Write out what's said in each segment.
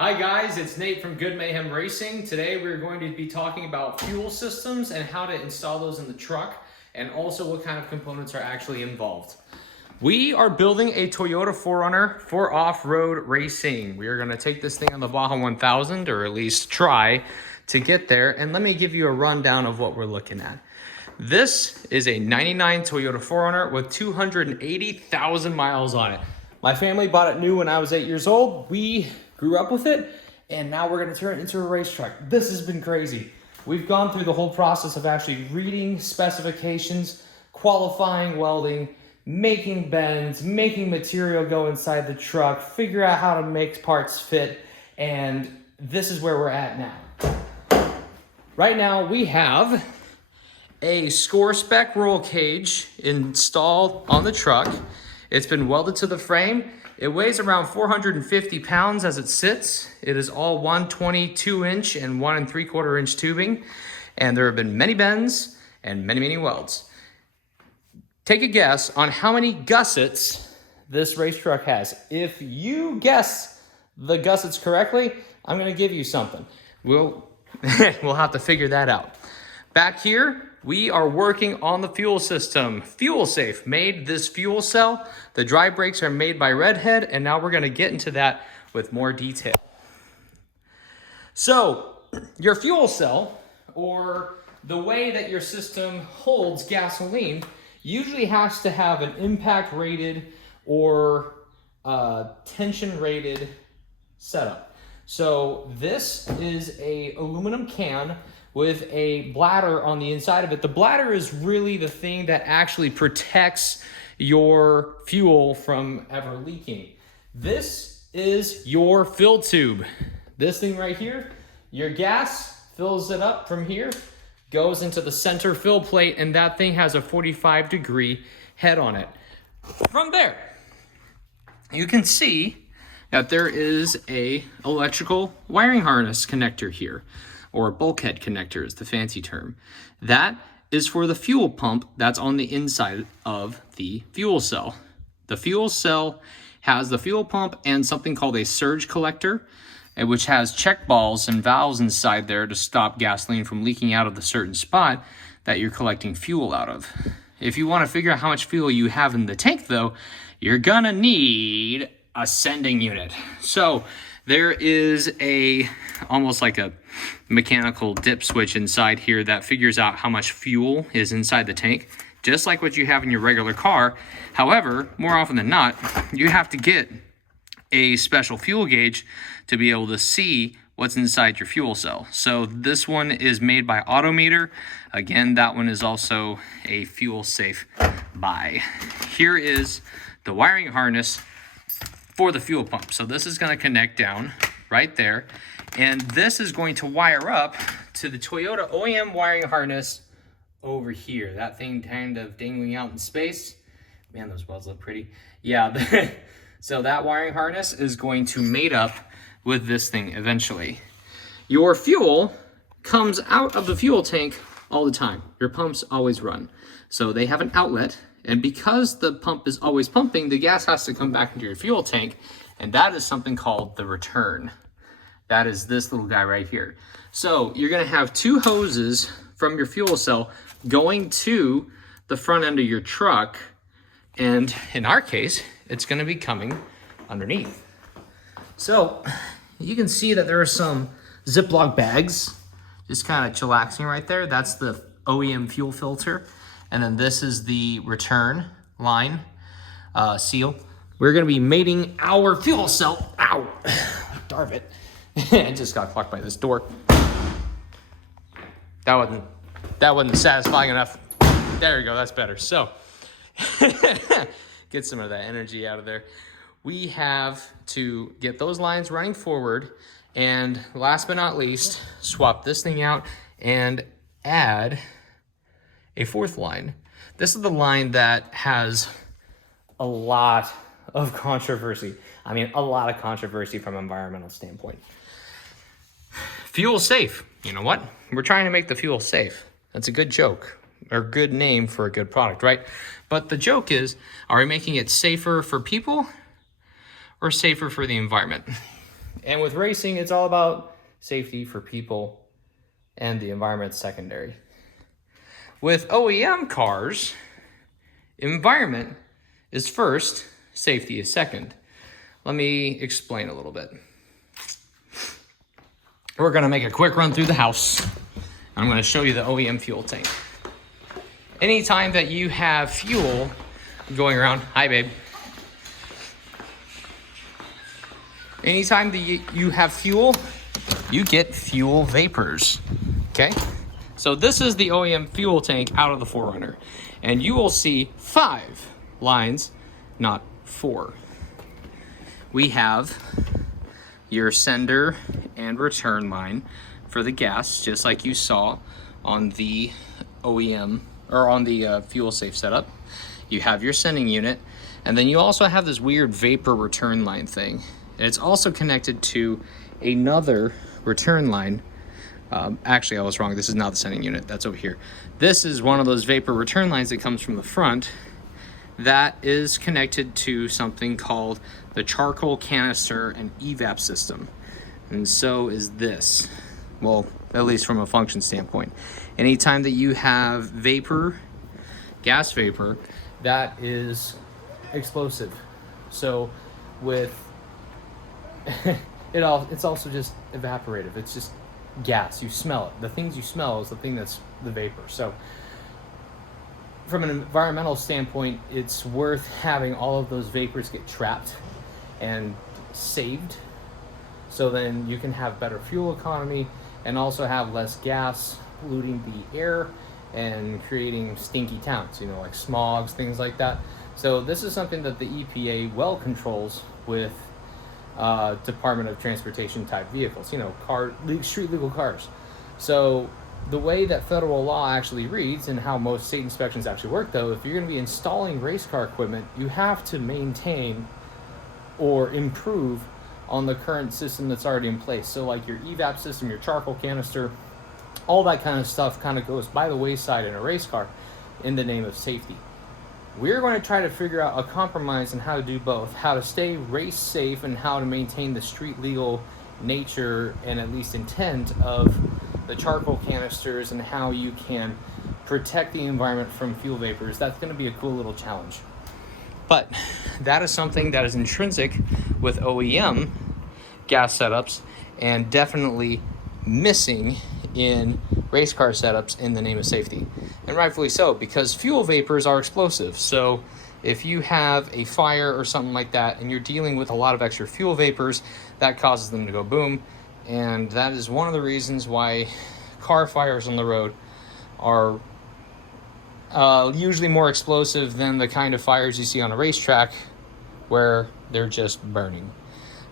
Hi guys, it's Nate from Good Mayhem Racing. Today we're going to be talking about fuel systems and how to install those in the truck, and also what kind of components are actually involved. We are building a Toyota 4Runner for off-road racing. We are going to take this thing on the Baja 1000, or at least try to get there, and let me give you a rundown of what we're looking at. This is a 99 Toyota 4Runner with 280,000 miles on it. My family bought it new when I was 8 years old. We grew up with it, and now we're gonna turn it into a race truck. This has been crazy. We've gone through the whole process of actually reading specifications, qualifying welding, making bends, making material go inside the truck, figure out how to make parts fit, and this is where we're at now. Right now we have a score spec roll cage installed on the truck. It's been welded to the frame. It weighs around 450 pounds as it sits. It is all 122 inch and 1 3/4 inch tubing. And there have been many bends and many welds. Take a guess on how many gussets this race truck has. If you guess the gussets correctly, I'm gonna give you something. We'll have to figure that out. Back here, we are working on the fuel system. Fuel Safe made this fuel cell. The dry brakes are made by Redhead, and now we're gonna get into that with more detail. So, your fuel cell, or the way that your system holds gasoline, usually has to have an impact rated or tension rated setup. So this is a aluminum can with a bladder on the inside of it. The bladder is really the thing that actually protects your fuel from ever leaking. This is your fill tube. This thing right here, your gas fills it up from here, goes into the center fill plate, and that thing has a 45-degree head on it. From there, you can see that there is a electrical wiring harness connector here, or bulkhead connector is the fancy term. That is for the fuel pump that's on the inside of the fuel cell. The fuel cell has the fuel pump and something called a surge collector, which has check balls and valves inside there to stop gasoline from leaking out of the certain spot that you're collecting fuel out of. If you want to figure out how much fuel you have in the tank though, you're gonna need a sending unit. So there is almost like a mechanical dip switch inside here that figures out how much fuel is inside the tank, just like what you have in your regular car. However, more often than not, you have to get a special fuel gauge to be able to see what's inside your fuel cell. So this one is made by Autometer. Again, that one is also a Fuel Safe buy. Here is the wiring harness for the fuel pump. So this is going to connect down right there, and this is going to wire up to the Toyota Oem wiring harness over here. That thing kind of dangling out in space. Man, those welds look pretty. Yeah, so that wiring harness is going to mate up with this thing eventually. Your fuel comes out of the fuel tank all the time. Your pumps always run. So they have an outlet, and because the pump is always pumping, the gas has to come back into your fuel tank, and that is something called the return. That is this little guy right here. So you're gonna have two hoses from your fuel cell going to the front end of your truck, and in our case, it's gonna be coming underneath. So you can see that there are some Ziploc bags just kind of chillaxing right there. That's the OEM fuel filter. And then this is the return line seal. We're gonna be mating our fuel cell. Ow, darn it. I just got clocked by this door. That wasn't satisfying enough. There we go, that's better. So, get some of that energy out of there. We have to get those lines running forward, and last but not least, swap this thing out and add a fourth line. This is the line that has a lot of controversy. I mean, a lot of controversy from an environmental standpoint. Fuel Safe. You know what? We're trying to make the fuel safe. That's a good joke, or good name for a good product, right? But the joke is, are we making it safer for people or safer for the environment? And with racing, it's all about safety for people and the environment secondary. With OEM cars, environment is first, safety is second. Let me explain a little bit. We're gonna make a quick run through the house. I'm gonna show you the OEM fuel tank. Anytime that you have fuel going around, hi babe. Anytime that you have fuel, you get fuel vapors, okay? So this is the OEM fuel tank out of the 4Runner, and you will see 5 lines, not 4. We have your sender and return line for the gas, just like you saw on the OEM, or on the fuel safe setup. You have your sending unit, and then you also have this weird vapor return line thing. And it's also connected to another return line. Actually, I was wrong. This is not the sending unit. That's over here. This is one of those vapor return lines that comes from the front that is connected to something called the charcoal canister and evap system. And so is this. Well, at least from a function standpoint. Anytime that you have vapor, gas vapor, that is explosive. So with it's also just evaporative. It's just gas. You smell it. The things you smell is the thing that's the vapor. So from an environmental standpoint, it's worth having all of those vapors get trapped and saved, so then you can have better fuel economy and also have less gas polluting the air and creating stinky towns, like smogs, things like that. So this is something that the EPA well controls with Department of Transportation type vehicles, street legal cars. So the way that federal law actually reads and how most state inspections actually work, though, if you're going to be installing race car equipment, you have to maintain or improve on the current system that's already in place. So like your evap system, your charcoal canister, all that kind of stuff kind of goes by the wayside in a race car in the name of safety. We're going to try to figure out a compromise on how to do both, how to stay race safe and how to maintain the street legal nature and at least intent of the charcoal canisters and how you can protect the environment from fuel vapors. That's going to be a cool little challenge. But that is something that is intrinsic with OEM gas setups and definitely missing in race car setups in the name of safety. And rightfully so, because fuel vapors are explosive. So if you have a fire or something like that and you're dealing with a lot of extra fuel vapors, that causes them to go boom. And that is one of the reasons why car fires on the road are usually more explosive than the kind of fires you see on a racetrack where they're just burning.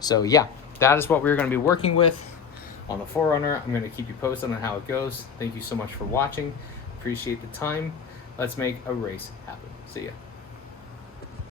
So yeah, that is what we're going to be working with on the 4Runner. I'm going to keep you posted on how it goes. Thank you so much for watching. Appreciate the time. Let's make a race happen. See ya.